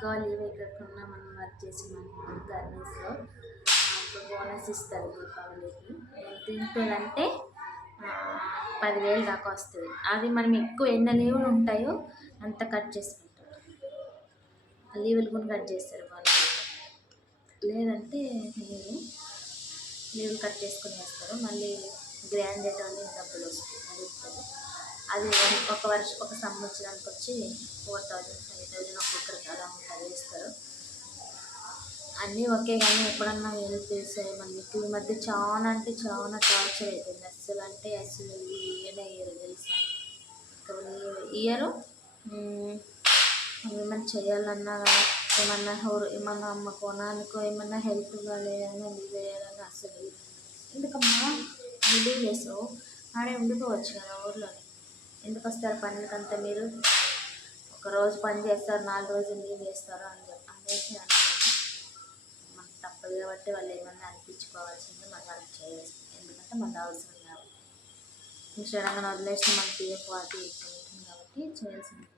ఎక్కువ లీవ్ ఎక్కడకున్నా మనం వర్క్ చేసి మన గవర్నమెంట్స్లో బోనస్ ఇస్తారు దీపావళికి. ఎంత ఉంటుందంటే 10,000 దాకా వస్తుంది. అది మనం ఎక్కువ ఎన్ని లీవులు ఉంటాయో అంత కట్ చేసుకుంటారు. లీవులు కూడా కట్ చేస్తారు వాళ్ళు. లేదంటే లీవులు కట్ చేసుకుని వేస్తారు. మళ్ళీ గ్రాండెడ్ అని డబ్బులు వస్తాయి. అది ఒక సంవత్సరానికి వచ్చి 4,000 5,000 ఒక్కొక్కరికి అలా ఉంటుంది వేస్తారు. అన్నీ ఓకే, కానీ ఎప్పుడన్నా హెల్ప్ చేస్తాయి మనకి. ఈ మధ్య చాలా అంటే చాలా టార్చర్ అయిపోయింది. అసలు ఇయ్యరు తెలుసా. ఇయ్యరు. ఏమన్నా చేయాలన్నా ఏమన్నా అమ్మ కొనానికో ఏమన్నా హెల్ప్ కాలేదని లీవ్ వేయాలని అసలు ఎందుకమ్మా లీవ్ వేసావు, ఆడే ఉండిపోవచ్చు కదా ఊర్లోనే. ఎందుకు వస్తారు పనులకంతా మీరు? ఒకరోజు పని చేస్తారు, 4 రోజులు లీవ్ వేస్తారు అనేసి అనుకోండి. మనకు తప్పదు కాబట్టి వాళ్ళు ఏమన్నా అనిపించుకోవాల్సింది, మనం వర్క్ చేయాల్సింది. ఎందుకంటే మనకు అవసరం కాబట్టి. సడన్గా వదిలేస్తే మన పిఎఫ్ వాటి ఎక్కువ ఉంటుంది కాబట్టి చేయాల్సింది.